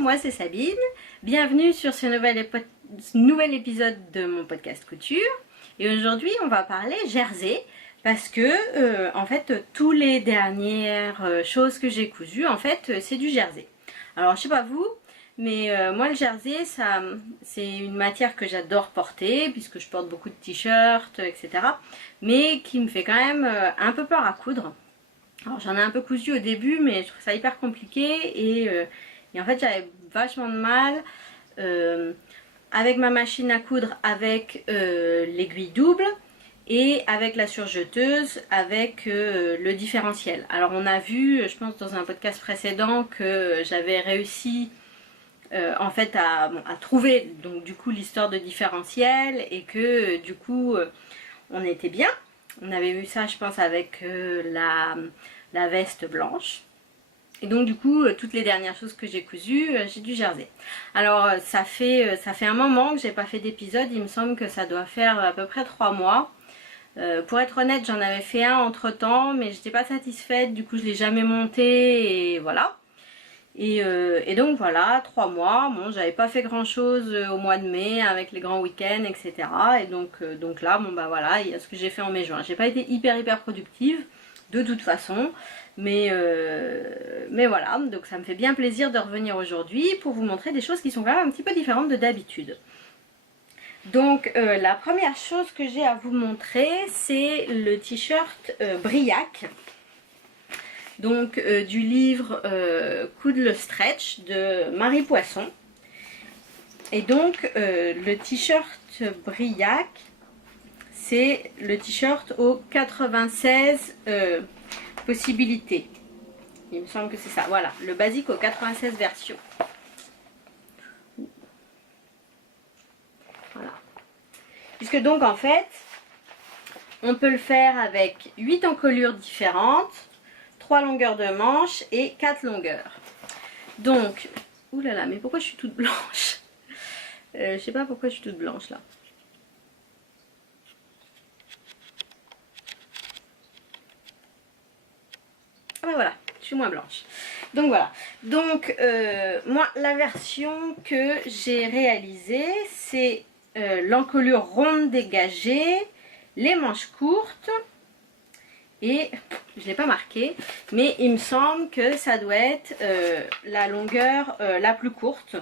moi c'est Sabine, bienvenue sur ce nouvel épisode de mon podcast couture. Et aujourd'hui on va parler jersey parce que en fait tous les dernières choses que j'ai cousues en fait c'est du jersey. Alors je sais pas vous, mais moi le jersey c'est une matière que j'adore porter puisque je porte beaucoup de t-shirts etc. mais qui me fait quand même un peu peur à coudre. Alors j'en ai un peu cousu au début mais je trouve ça hyper compliqué et en fait j'avais vachement de mal avec ma machine à coudre avec l'aiguille double et avec la surjeteuse avec le différentiel. Alors on a vu je pense dans un podcast précédent que j'avais réussi en fait à trouver donc du coup l'histoire de différentiel et que du coup on était bien. On avait vu ça je pense avec la veste blanche. Et donc du coup toutes les dernières choses que j'ai cousues j'ai du jersey. Alors ça fait un moment que j'ai pas fait d'épisode, il me semble que ça doit faire à peu près 3 mois. Pour être honnête j'en avais fait un entre temps mais j'étais pas satisfaite, du coup je l'ai jamais monté et voilà. Et donc voilà, 3 mois, bon j'avais pas fait grand chose au mois de mai avec les grands week-ends etc. Et donc là bon bah voilà, il y a ce que j'ai fait en mai-juin. J'ai pas été hyper productive de toute façon, mais voilà, donc ça me fait bien plaisir de revenir aujourd'hui pour vous montrer des choses qui sont quand même un petit peu différentes de d'habitude. Donc la première chose que j'ai à vous montrer c'est le t-shirt Briac. Donc du livre Coudre le stretch de Marie Poisson. Et donc le t-shirt Briac, c'est le t-shirt aux 96 possibilités. Il me semble que c'est ça. Voilà, le basique aux 96 versions. Voilà. Puisque donc en fait, on peut le faire avec 8 encolures différentes, 3 longueurs de manches et 4 longueurs. Donc, oulala, mais pourquoi je suis toute blanche? Je sais pas pourquoi je suis toute blanche là. Ah ben voilà, je suis moins blanche. Donc voilà. Donc moi la version que j'ai réalisée c'est l'encolure ronde dégagée, les manches courtes. Et je ne l'ai pas marqué, mais il me semble que ça doit être la longueur la plus courte.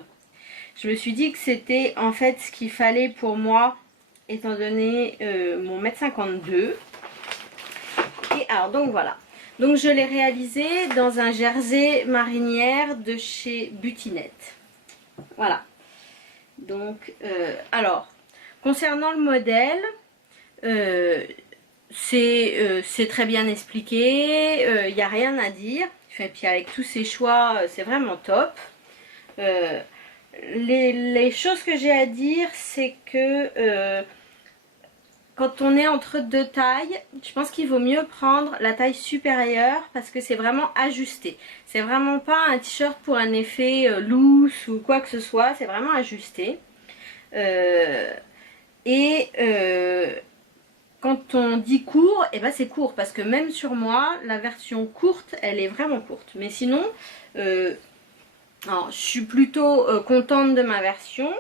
Je me suis dit que c'était en fait ce qu'il fallait pour moi, étant donné mon 1m52 m. Et alors donc voilà. Donc je l'ai réalisé dans un jersey marinière de chez Butinette. Voilà. Donc alors, concernant le modèle, c'est très bien expliqué, il n'y a rien à dire. Et puis avec tous ces choix, c'est vraiment top. Les choses que j'ai à dire, c'est que quand on est entre deux tailles, je pense qu'il vaut mieux prendre la taille supérieure parce que c'est vraiment ajusté. C'est vraiment pas un t-shirt pour un effet loose ou quoi que ce soit, c'est vraiment ajusté. Quand on dit court, et ben c'est court parce que même sur moi, la version courte, elle est vraiment courte. Mais sinon, alors, je suis plutôt contente de ma version.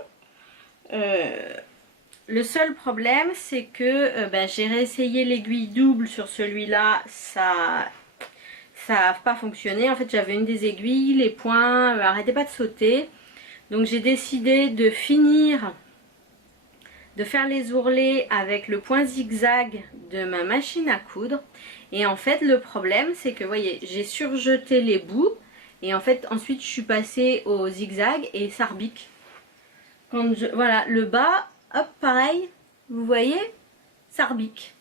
Le seul problème, c'est que j'ai réessayé l'aiguille double sur celui-là, ça n'a pas fonctionné. En fait, j'avais une des aiguilles, les points n'arrêtaient pas de sauter. Donc j'ai décidé de faire les ourlets avec le point zigzag de ma machine à coudre. Et en fait le problème c'est que vous voyez j'ai surjeté les bouts et en fait ensuite je suis passée au zigzag et ça rebique. Voilà le bas, hop pareil, vous voyez ça rebique.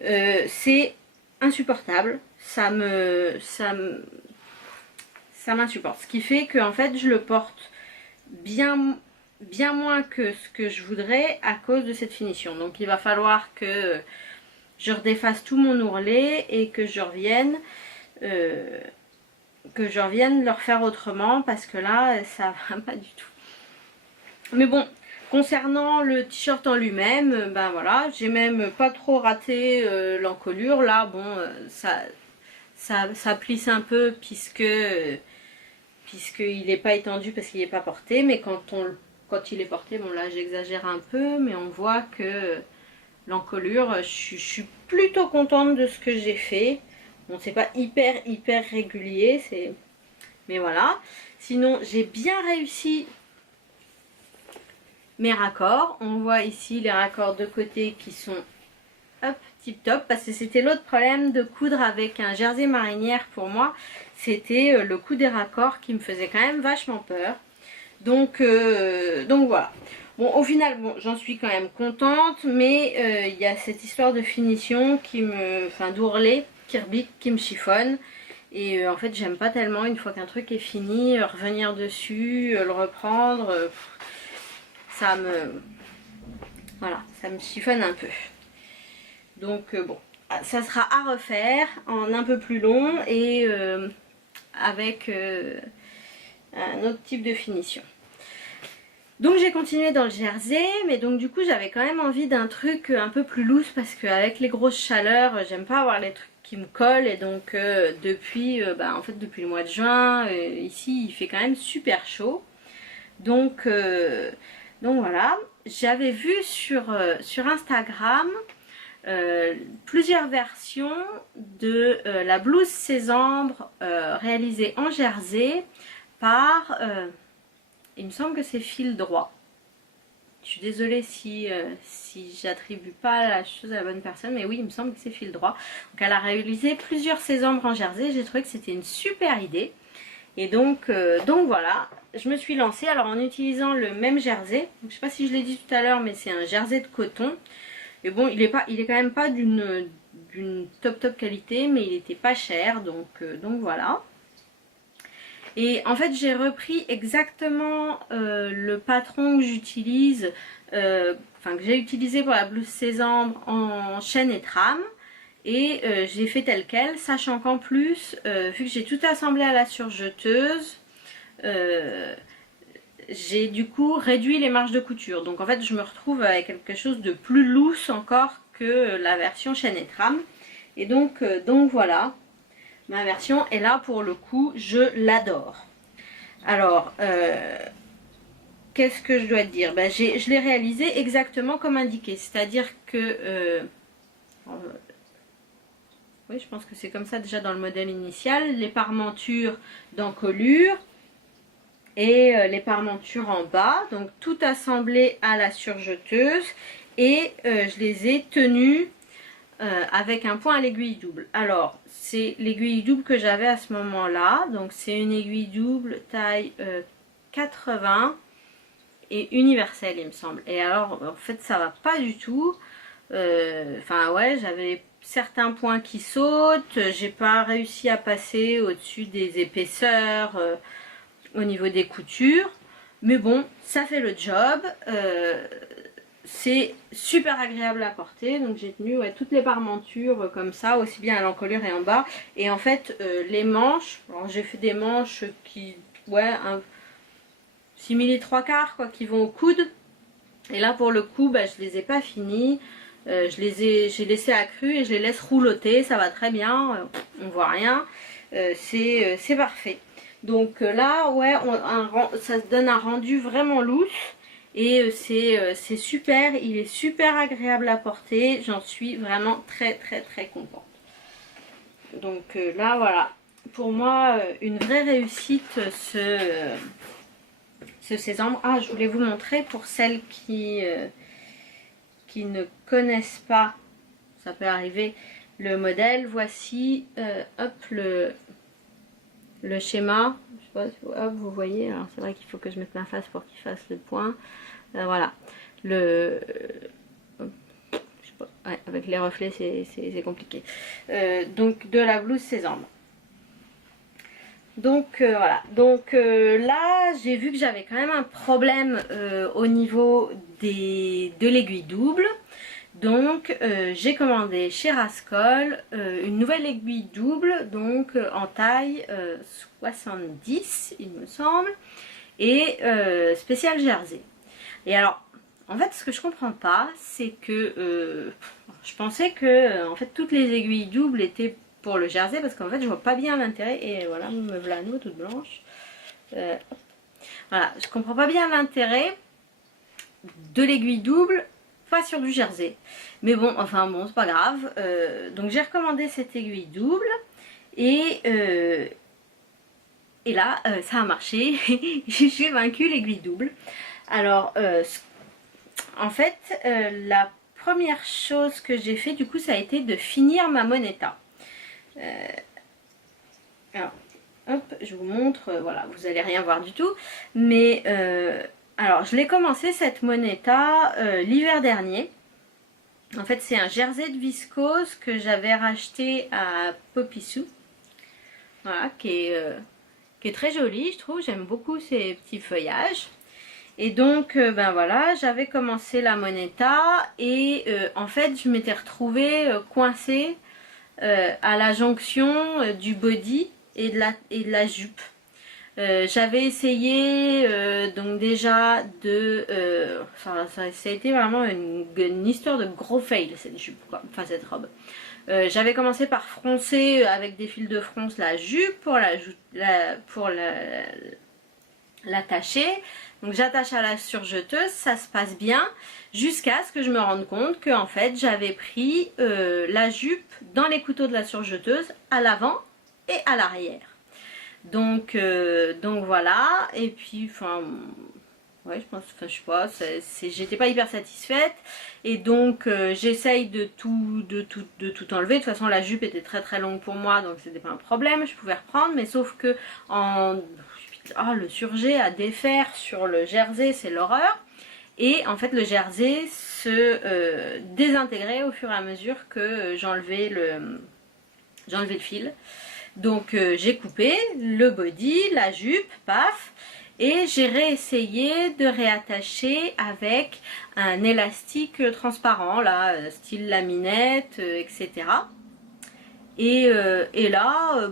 C'est insupportable, ça m'insupporte. Ce qui fait que en fait je le porte bien moins que ce que je voudrais à cause de cette finition. Donc il va falloir que je redéfasse tout mon ourlet et que je revienne le refaire autrement parce que là ça va pas du tout. Mais bon, concernant le t-shirt en lui-même, ben voilà, j'ai même pas trop raté l'encolure. Là bon ça plisse un peu puisque puisqu'il n'est pas étendu parce qu'il n'est pas porté, mais quand il est porté, bon là j'exagère un peu, mais on voit que l'encolure, je suis plutôt contente de ce que j'ai fait. Bon, c'est pas hyper régulier, mais voilà. Sinon, j'ai bien réussi mes raccords. On voit ici les raccords de côté qui sont hop, tip top, parce que c'était l'autre problème de coudre avec un jersey marinière pour moi. C'était le coup des raccords qui me faisait quand même vachement peur. Donc voilà. Bon, au final, bon, j'en suis quand même contente, mais il y a cette histoire de finition d'ourlet, qui me chiffonne. Et en fait, j'aime pas tellement, une fois qu'un truc est fini, revenir dessus, le reprendre, voilà, ça me chiffonne un peu. Donc bon, ça sera à refaire en un peu plus long et avec un autre type de finition. Donc j'ai continué dans le jersey, mais donc du coup j'avais quand même envie d'un truc un peu plus loose parce qu'avec les grosses chaleurs, j'aime pas avoir les trucs qui me collent. Et donc depuis le mois de juin, ici il fait quand même super chaud. Donc voilà, j'avais vu sur Instagram plusieurs versions de la blouse Sésame réalisée en jersey par... il me semble que c'est fil droit. Je suis désolée si j'attribue pas la chose à la bonne personne, mais oui, il me semble que c'est fil droit. Donc elle a réalisé plusieurs sésambres en jersey. J'ai trouvé que c'était une super idée. Et donc voilà, je me suis lancée alors en utilisant le même jersey. Donc, je sais pas si je l'ai dit tout à l'heure, mais c'est un jersey de coton. Et bon, il est quand même pas d'une top qualité, mais il était pas cher. Donc voilà. Et en fait j'ai repris exactement le patron que j'utilise, que j'ai utilisé pour la blouse Sésame en chaîne et trame. Et j'ai fait tel quel, sachant qu'en plus, vu que j'ai tout assemblé à la surjeteuse, j'ai du coup réduit les marges de couture. Donc en fait je me retrouve avec quelque chose de plus loose encore que la version chaîne et trame. Et donc voilà. Ma version est là pour le coup, je l'adore. Alors, qu'est-ce que je dois te dire? Je l'ai réalisé exactement comme indiqué. C'est-à-dire que... oui, je pense que c'est comme ça déjà dans le modèle initial. Les parmentures d'encolure et les parmentures en bas. Donc tout assemblé à la surjeteuse. Et je les ai tenues avec un point à l'aiguille double. Alors c'est l'aiguille double que j'avais à ce moment là, donc c'est une aiguille double taille 80 et universelle il me semble. Et alors en fait ça va pas du tout, ouais, j'avais certains points qui sautent, j'ai pas réussi à passer au dessus des épaisseurs au niveau des coutures, mais bon ça fait le job. C'est super agréable à porter, donc j'ai tenu toutes les parmentures comme ça, aussi bien à l'encolure et en bas. Et en fait, les manches, j'ai fait des manches qui, simili 3/4 quoi, qui vont au coude. Et là pour le coup, je les ai pas finis, j'ai laissé à cru et je les laisse roulotter, ça va très bien, on voit rien, c'est parfait. Donc là, ouais, ça donne un rendu vraiment loose. Et c'est super, il est super agréable à porter, j'en suis vraiment très contente. Donc là voilà, pour moi une vraie réussite ce sésame. Ah, je voulais vous montrer pour celles qui ne connaissent pas, ça peut arriver, le modèle. Voici hop le schéma. Je sais pas si vous voyez, alors c'est vrai qu'il faut que je mette ma face pour qu'il fasse le point. Voilà, je sais pas, ouais, avec les reflets c'est compliqué. Donc de la blouse Sésame. Donc voilà, donc là j'ai vu que j'avais quand même un problème au niveau de l'aiguille double. Donc j'ai commandé chez Rascol une nouvelle aiguille double, donc en taille 70 il me semble, et spécial jersey. Et alors en fait ce que je comprends pas, c'est que je pensais que en fait toutes les aiguilles doubles étaient pour le jersey, parce qu'en fait je vois pas bien l'intérêt. Et voilà, me voilà à nouveau toute blanche. Voilà, je comprends pas bien l'intérêt de l'aiguille double, pas sur du jersey. Mais bon, enfin bon, c'est pas grave. Donc j'ai recommandé cette aiguille double et là, ça a marché. J'ai vaincu l'aiguille double. Alors, en fait, la première chose que j'ai fait, du coup, ça a été de finir ma moneta. Alors, hop, je vous montre. Voilà, vous allez rien voir du tout. Mais, alors, je l'ai commencé cette moneta l'hiver dernier. En fait, c'est un jersey de viscose que j'avais racheté à Popissou. Voilà, qui est très joli, je trouve. J'aime beaucoup ces petits feuillages. Et donc, ben voilà, j'avais commencé la moneta et en fait, je m'étais retrouvée coincée à la jonction du body et de la jupe. J'avais essayé donc déjà de... ça a été vraiment une histoire de gros fail cette jupe, quoi. Enfin cette robe. J'avais commencé par froncer avec des fils de fronce la jupe pour l'attacher. Donc j'attache à la surjeteuse, ça se passe bien, jusqu'à ce que je me rende compte que en fait j'avais pris la jupe dans les couteaux de la surjeteuse à l'avant et à l'arrière. Donc voilà, et puis enfin ouais, je pense, enfin je sais pas, j'étais pas hyper satisfaite et donc j'essaye de tout enlever. De toute façon la jupe était très très longue pour moi, donc c'était pas un problème, je pouvais reprendre, mais sauf que le surjet à défaire sur le jersey, c'est l'horreur. Et en fait le jersey se désintégrait au fur et à mesure que j'enlevais le fil. Donc j'ai coupé le body, la jupe, paf, et j'ai réessayé de réattacher avec un élastique transparent, là, style laminette, etc. Et là,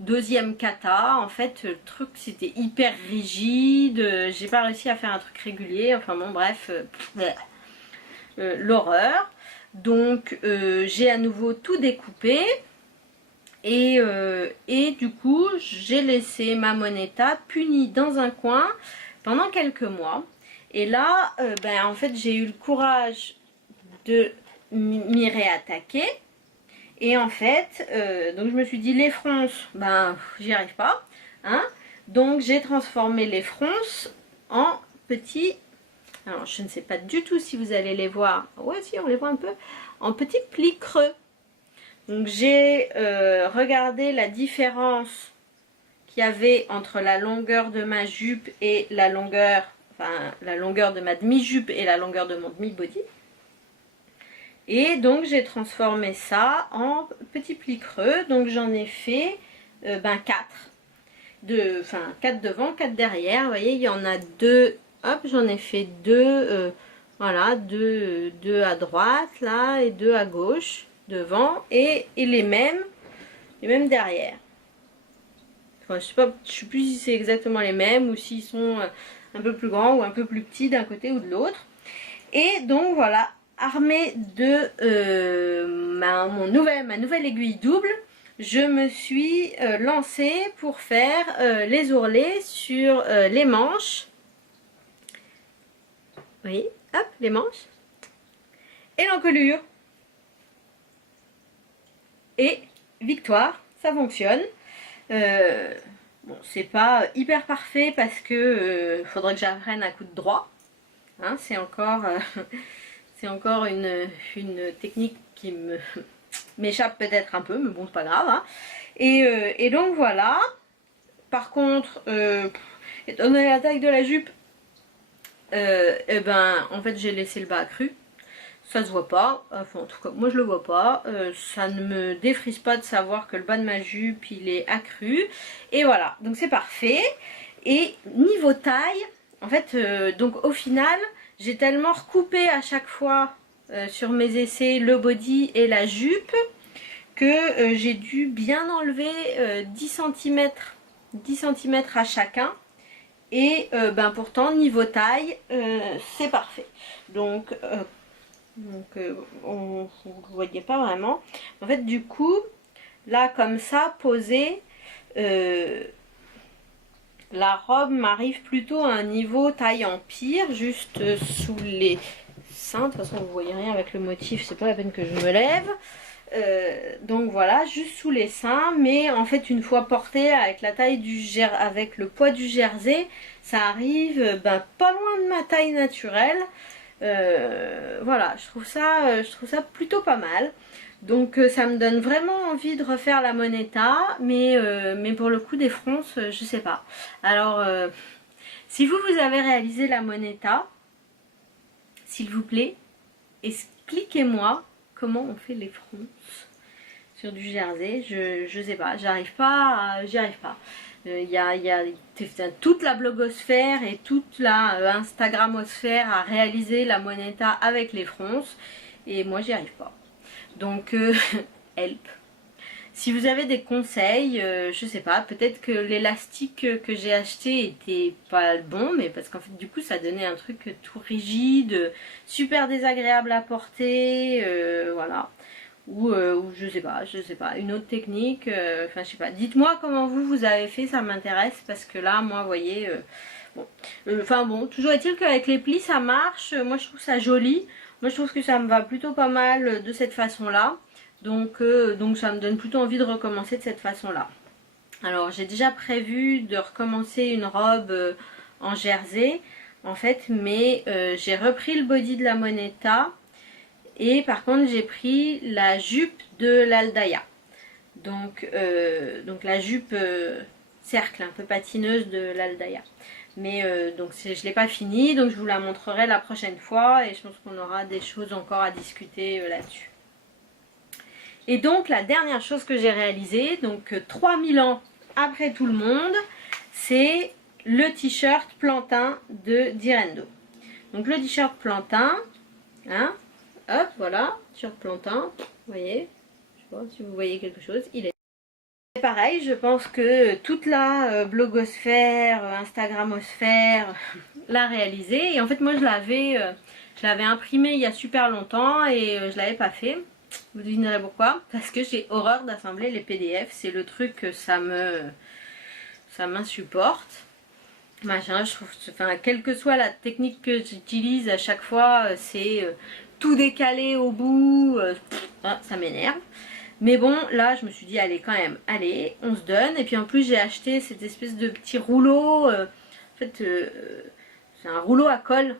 deuxième cata, en fait le truc c'était hyper rigide, j'ai pas réussi à faire un truc régulier, enfin bon bref, l'horreur. Donc j'ai à nouveau tout découpé. Et du coup, j'ai laissé ma moneta punie dans un coin pendant quelques mois. Et là, en fait, j'ai eu le courage de m'y réattaquer. Et en fait, donc je me suis dit, les fronces, j'y arrive pas. Hein, donc j'ai transformé les fronces en petits... Alors, je ne sais pas du tout si vous allez les voir. Ouais, si, on les voit un peu. En petits plis creux. Donc j'ai regardé la différence qu'il y avait entre la longueur de ma jupe et la longueur de ma demi-jupe et la longueur de mon demi-body. Et donc j'ai transformé ça en petits plis creux. Donc j'en ai fait 4. 4 devant, 4 derrière. Vous voyez, il y en a 2. Hop, j'en ai fait 2. Voilà, 2 à droite là et 2 à gauche. Devant et les mêmes derrière. Enfin, je sais plus si c'est exactement les mêmes ou s'ils sont un peu plus grands ou un peu plus petits d'un côté ou de l'autre. Et donc voilà, armée de ma nouvelle aiguille double, je me suis lancée pour faire les ourlets sur les manches. Vous voyez, hop, les manches et l'encolure. Et victoire, ça fonctionne. Bon, c'est pas hyper parfait parce que faudrait que j'apprenne à coudre droit. Hein, c'est encore une technique qui m'échappe peut-être un peu, mais bon, c'est pas grave. Hein. Et donc voilà. Par contre, étant donné la taille de la jupe, en fait, j'ai laissé le bas cru. Ça se voit pas, enfin en tout cas moi je le vois pas, ça ne me défrise pas de savoir que le bas de ma jupe il est accru, et voilà, donc c'est parfait. Et niveau taille, en fait, donc au final, j'ai tellement recoupé à chaque fois sur mes essais le body et la jupe, que j'ai dû bien enlever 10 cm à chacun, et pourtant niveau taille, c'est parfait. Donc vous ne voyez pas vraiment. En fait, du coup, là, comme ça, posé, La robe m'arrive plutôt à un niveau taille empire, juste sous les seins. De toute façon, vous voyez rien avec le motif, c'est pas la peine que je me lève. Donc voilà, juste sous les seins, mais en fait une fois portée avec la taille du avec le poids du jersey, ça arrive pas loin de ma taille naturelle. Voilà, je trouve ça plutôt pas mal. Donc ça me donne vraiment envie de refaire la Moneta, mais pour le coup des fronces, je sais pas. Alors si vous avez réalisé la Moneta, s'il vous plaît, expliquez-moi comment on fait les fronces sur du jersey. Je sais pas, j'y arrive pas. Il y a toute la blogosphère et toute la Instagramosphère à réaliser la Moneta avec les fronces, et moi j'y arrive pas. Donc help. Si vous avez des conseils, je sais pas, peut-être que l'élastique que j'ai acheté était pas bon, mais parce qu'en fait du coup ça donnait un truc tout rigide, super désagréable à porter, voilà. Ou je sais pas, une autre technique, enfin je sais pas. Dites-moi comment vous avez fait, ça m'intéresse, parce que là, moi, vous voyez, bon. Enfin bon, toujours est-il qu'avec les plis ça marche, moi je trouve ça joli. Moi je trouve que ça me va plutôt pas mal de cette façon-là. Donc ça me donne plutôt envie de recommencer de cette façon-là. Alors j'ai déjà prévu de recommencer une robe en jersey, en fait, mais j'ai repris le body de la Moneta. Et par contre j'ai pris la jupe de l'Aldaya. Donc la jupe cercle, un peu patineuse de l'Aldaya. Mais donc je ne l'ai pas fini, donc je vous la montrerai la prochaine fois. Et je pense qu'on aura des choses encore à discuter là-dessus. Et donc la dernière chose que j'ai réalisée, donc 3000 ans après tout le monde, c'est le t-shirt plantain de Direndo. Donc le t-shirt plantain, hein, hop, voilà, t-shirt plantain, vous voyez, je sais pas si vous voyez quelque chose, il est pareil. Je pense que toute la blogosphère, Instagramosphère l'a réalisé. Et en fait moi je l'avais imprimé il y a super longtemps et je l'avais pas fait. Vous devinerez pourquoi? Parce que j'ai horreur d'assembler les PDF. C'est le truc que ça m'insupporte. Machin, je trouve, enfin, quelle que soit la technique que j'utilise à chaque fois, c'est tout décalé au bout. Ça m'énerve. Mais bon, là, je me suis dit, allez, quand même, allez, on se donne. Et puis en plus, j'ai acheté cette espèce de petit rouleau. En fait, c'est un rouleau à colle.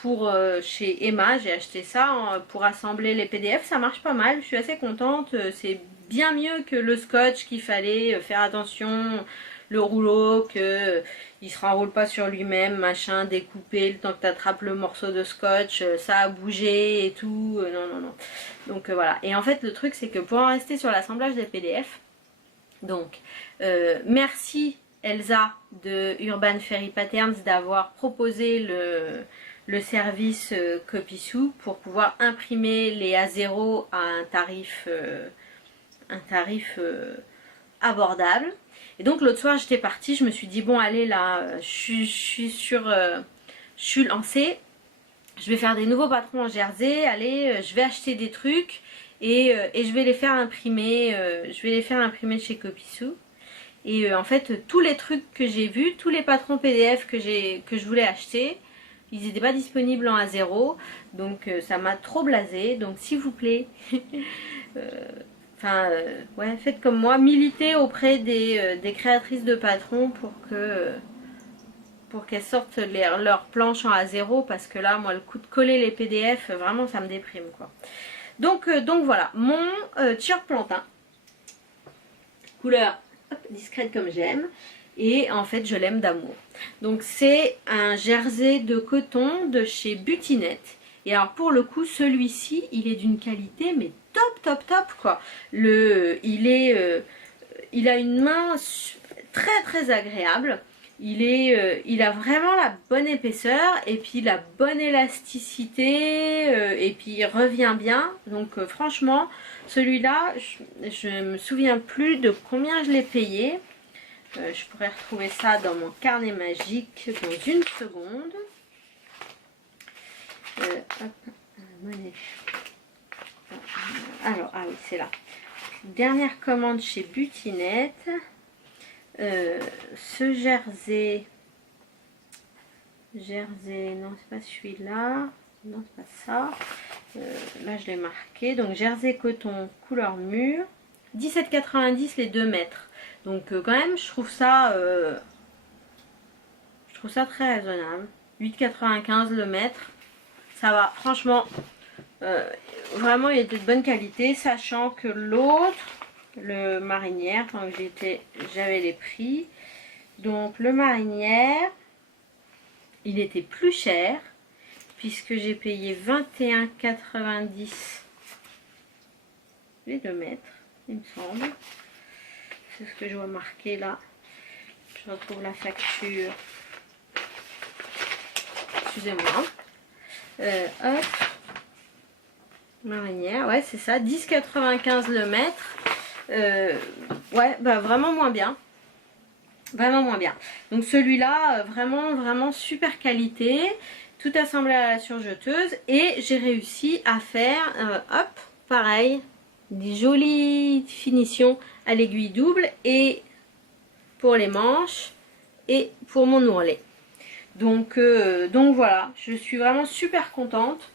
Pour chez Emma, j'ai acheté ça pour assembler les PDF. Ça marche pas mal, je suis assez contente. C'est bien mieux que le scotch, qu'il fallait faire attention, le rouleau, que il se renroule pas sur lui-même, machin, découpé, le temps que tu attrapes le morceau de scotch, ça a bougé et tout. Non. Donc voilà. Et en fait le truc c'est que pour en rester sur l'assemblage des PDF, donc merci Elsa de Urban Fairy Patterns d'avoir proposé le service Copisou pour pouvoir imprimer les A0 à un tarif abordable. Et donc l'autre soir j'étais partie, je me suis dit bon allez là, je suis lancée, je vais faire des nouveaux patrons en jersey, allez, je vais acheter des trucs et je vais les faire imprimer, chez Copisou. Et en fait tous les trucs que j'ai vus, tous les patrons PDF que je voulais acheter, ils n'étaient pas disponibles en A0, donc ça m'a trop blasé. Donc s'il vous plaît, ouais, faites comme moi, militez auprès des créatrices de patrons pour qu'elles sortent leurs planches en A0, parce que là, moi, le coup de coller les PDF, vraiment, ça me déprime, quoi. Donc voilà, mon t-shirt plantain, couleur discrète comme j'aime. Et en fait je l'aime d'amour. Donc c'est un jersey de coton de chez Butinette. Et alors pour le coup celui-ci il est d'une qualité mais top quoi. Il a une main très agréable. Il a vraiment la bonne épaisseur et puis la bonne élasticité, et puis il revient bien. Donc franchement celui-là je me souviens plus de combien je l'ai payé. Je pourrais retrouver ça dans mon carnet magique dans une seconde. Monnaie. Alors, ah oui, c'est là. Dernière commande chez Butinette. Ce jersey, non c'est pas celui-là, non c'est pas ça. Là je l'ai marqué, donc jersey coton couleur mûre, 17,90 les 2 mètres. Donc quand même je trouve ça très raisonnable. 8,95 le mètre, ça va franchement. Vraiment il était de bonne qualité, sachant que l'autre, le marinière, quand j'avais les prix, donc le marinière il était plus cher puisque j'ai payé 21,90 les 2 mètres, il me semble. C'est ce que je vois marqué là. Je retrouve la facture. Excusez-moi. Hop. Marinière, ouais c'est ça, 10,95 le mètre. Ouais, bah vraiment moins bien. Vraiment moins bien. Donc celui-là, vraiment super qualité. Tout assemblé à la surjeteuse. Et j'ai réussi à faire, hop, pareil, des jolies finitions à l'aiguille double. Et pour les manches et pour mon ourlet. Donc voilà, je suis vraiment super contente.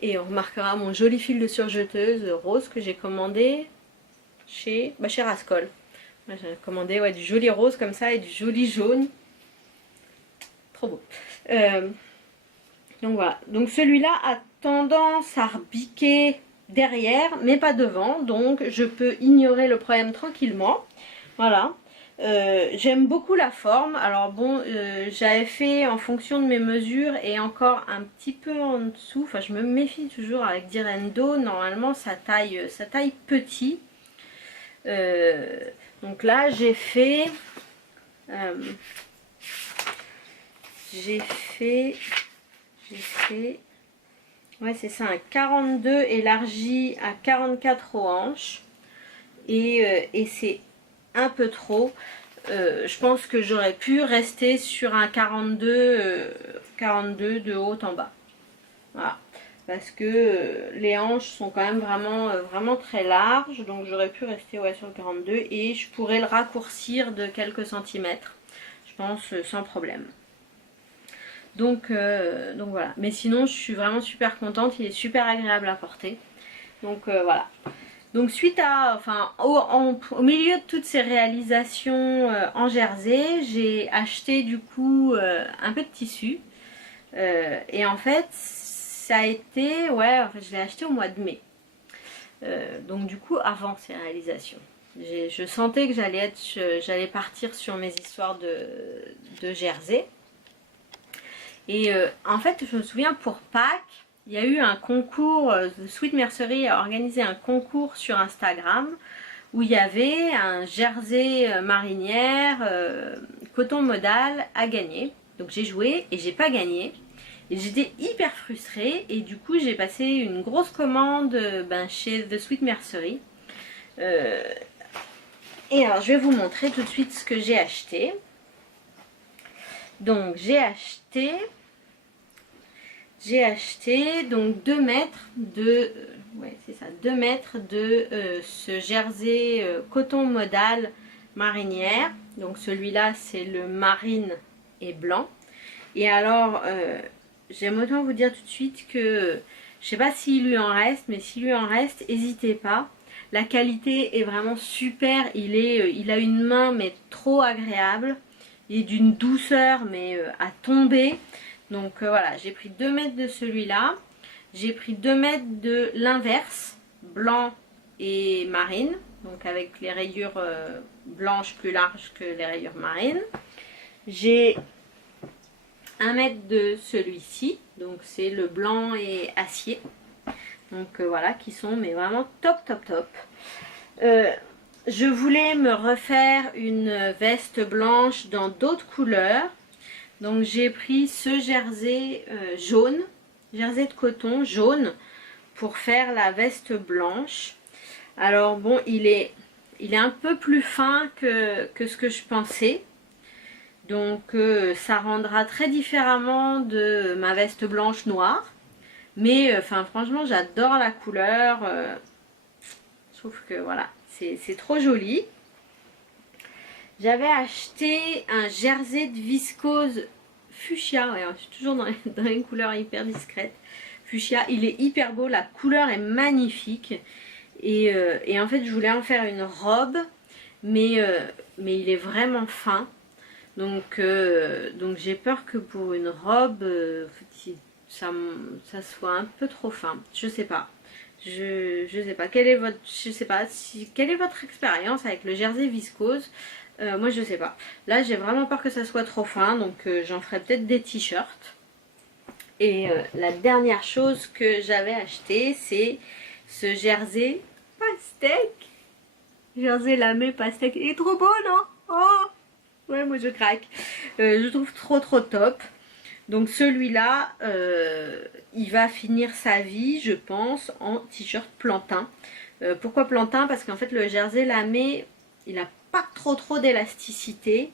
Et on remarquera mon joli fil de surjeteuse rose que j'ai commandé chez Rascol. J'ai commandé du joli rose comme ça et du joli jaune. Trop beau. Donc voilà. Donc celui-là a tendance à rebiquer derrière, mais pas devant. Donc je peux ignorer le problème tranquillement. Voilà. J'aime beaucoup la forme. Alors bon, j'avais fait en fonction de mes mesures et encore un petit peu en dessous. Enfin, je me méfie toujours avec Direndo. Normalement, ça taille petit. Donc là, j'ai fait ouais, c'est ça, un 42 élargi à 44 aux hanches. Et c'est un peu trop. Je pense que j'aurais pu rester sur un 42 de haut en bas. Voilà. Parce que les hanches sont quand même vraiment très larges. Donc j'aurais pu rester sur le 42 et je pourrais le raccourcir de quelques centimètres. Je pense sans problème. Donc voilà. Mais sinon je suis vraiment super contente. Il est super agréable à porter. Donc voilà. Donc suite à, au milieu de toutes ces réalisations en jersey, j'ai acheté du coup un peu de tissu. Et en fait, ça a été, je l'ai acheté au mois de mai. Donc du coup, avant ces réalisations. Je sentais que j'allais partir sur mes histoires de jersey. Et en fait, je me souviens pour Pâques, il y a eu un concours, The Sweet Mercery a organisé un concours sur Instagram où il y avait un jersey marinière coton modal à gagner. Donc j'ai joué et j'ai pas gagné. Et j'étais hyper frustrée et du coup j'ai passé une grosse commande chez The Sweet Mercery. Et alors je vais vous montrer tout de suite ce que j'ai acheté. Donc j'ai acheté donc 2 mètres de 2 mètres de ce jersey coton modal marinière. Donc celui-là c'est le marine et blanc. Et alors j'aime autant vous dire tout de suite que je sais pas s'il lui en reste, mais s'il lui en reste, n'hésitez pas. La qualité est vraiment super. Il a une main mais trop agréable. Il est d'une douceur mais à tomber. Donc voilà, j'ai pris 2 mètres de celui-là. J'ai pris 2 mètres de l'inverse, blanc et marine. Donc avec les rayures blanches plus larges que les rayures marines. J'ai 1 mètre de celui-ci. Donc c'est le blanc et acier. Donc voilà, qui sont mais vraiment top. Je voulais me refaire une veste blanche dans d'autres couleurs. Donc j'ai pris ce jersey jaune, jersey de coton jaune pour faire la veste blanche. Alors bon, il est un peu plus fin que ce que je pensais. Donc ça rendra très différemment de ma veste blanche noire. Mais franchement j'adore la couleur. Je trouve que voilà, c'est trop joli. J'avais acheté un jersey de viscose fuchsia, ouais, je suis toujours dans les couleurs hyper discrètes. Fuchsia, il est hyper beau, la couleur est magnifique. Et en fait je voulais en faire une robe, mais il est vraiment fin. Donc j'ai peur que pour une robe, ça soit un peu trop fin. Je sais pas. Je sais pas. Quelle est votre expérience avec le jersey viscose? Moi je sais pas. Là j'ai vraiment peur que ça soit trop fin, donc j'en ferai peut-être des t-shirts. Et la dernière chose que j'avais acheté, c'est ce jersey pastèque. Jersey lamé pastèque. Il est trop beau, non? Oh ouais, moi je craque. Je trouve trop top. Donc celui-là, il va finir sa vie, je pense, en t-shirt plantain. Pourquoi plantain? Parce qu'en fait le jersey lamé, il n'a pas trop d'élasticité.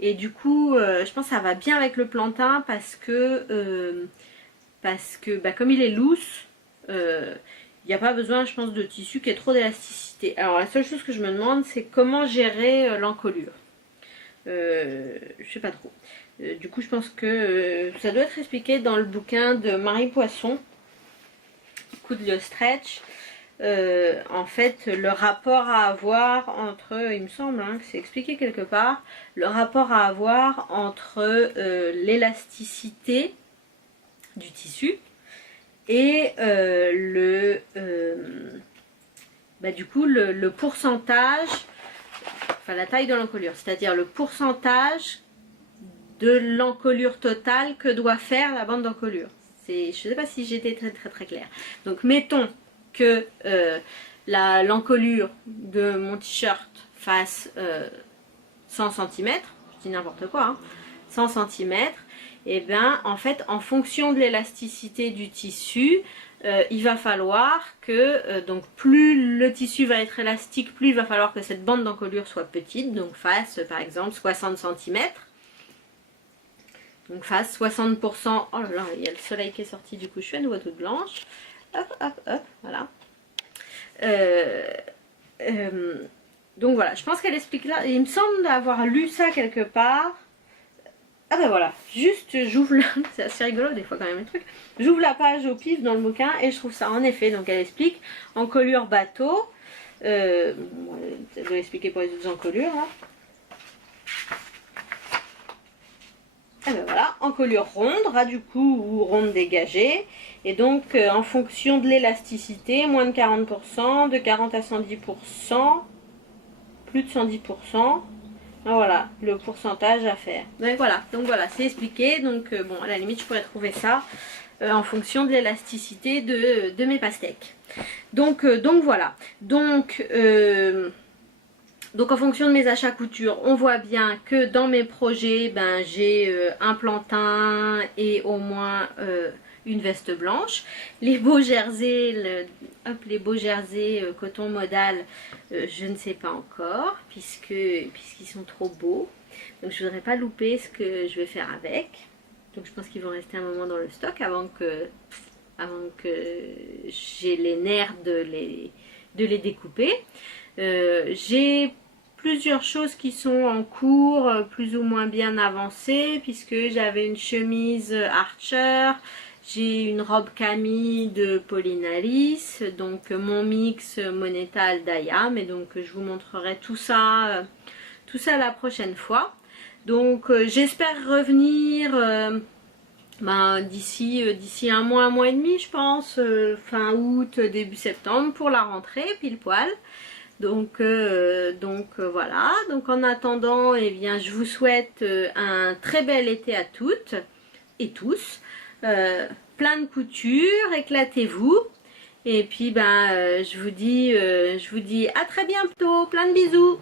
Et du coup, je pense que ça va bien avec le plantain parce que comme il est loose, il n'y a pas besoin, je pense, de tissu qui ait trop d'élasticité. Alors la seule chose que je me demande, c'est comment gérer l'encolure. Je sais pas trop. Du coup, je pense que ça doit être expliqué dans le bouquin de Marie Poisson, Coup de le stretch. En fait, le rapport à avoir entre, il me semble hein, que c'est expliqué quelque part, le rapport à avoir entre l'élasticité du tissu et du coup le pourcentage, enfin la taille de l'encolure, c'est-à-dire le pourcentage de l'encolure totale que doit faire la bande d'encolure. Je ne sais pas si j'étais très claire. Donc mettons que l'encolure de mon t-shirt fasse 100 cm, je dis n'importe quoi, hein, 100 cm, et bien en fait en fonction de l'élasticité du tissu, il va falloir que, donc plus le tissu va être élastique, plus il va falloir que cette bande d'encolure soit petite, donc fasse par exemple 60 cm. Donc fasse 60%, oh là là, il y a le soleil qui est sorti, du coup je suis à nouveau toute blanche. Hop, voilà. Donc voilà, je pense qu'elle explique là, il me semble avoir lu ça quelque part. Ah ben voilà, juste j'ouvre la... c'est assez rigolo des fois quand même les trucs. J'ouvre la page au pif dans le bouquin et je trouve ça en effet, donc elle explique encolure bateau. Ça doit expliquer pour les autres encolures là. Et ben voilà, encolure ronde, ras du cou ou ronde dégagée. Et donc en fonction de l'élasticité, moins de 40%, de 40 à 110%, plus de 110%. Voilà, le pourcentage à faire. Donc voilà, c'est expliqué. Donc bon, à la limite, je pourrais trouver ça en fonction de l'élasticité de mes pastèques. Donc voilà. Donc en fonction de mes achats couture, on voit bien que dans mes projets, j'ai un plantain et au moins une veste blanche. Les beaux jerseys, coton modal, je ne sais pas encore puisqu'ils sont trop beaux. Donc je ne voudrais pas louper ce que je vais faire avec. Donc je pense qu'ils vont rester un moment dans le stock avant que j'ai les nerfs de les découper. J'ai plusieurs choses qui sont en cours, plus ou moins bien avancées, puisque j'avais une chemise Archer, j'ai une robe Camille de Pauline Alice, donc mon mix Monétal d'Ayam, et donc je vous montrerai tout ça la prochaine fois. Donc j'espère revenir d'ici un mois et demi, je pense, fin août, début septembre, pour la rentrée, pile poil. Donc voilà, donc en attendant, eh bien, je vous souhaite un très bel été à toutes et tous, plein de couture, éclatez-vous, et puis je vous dis à très bientôt, plein de bisous.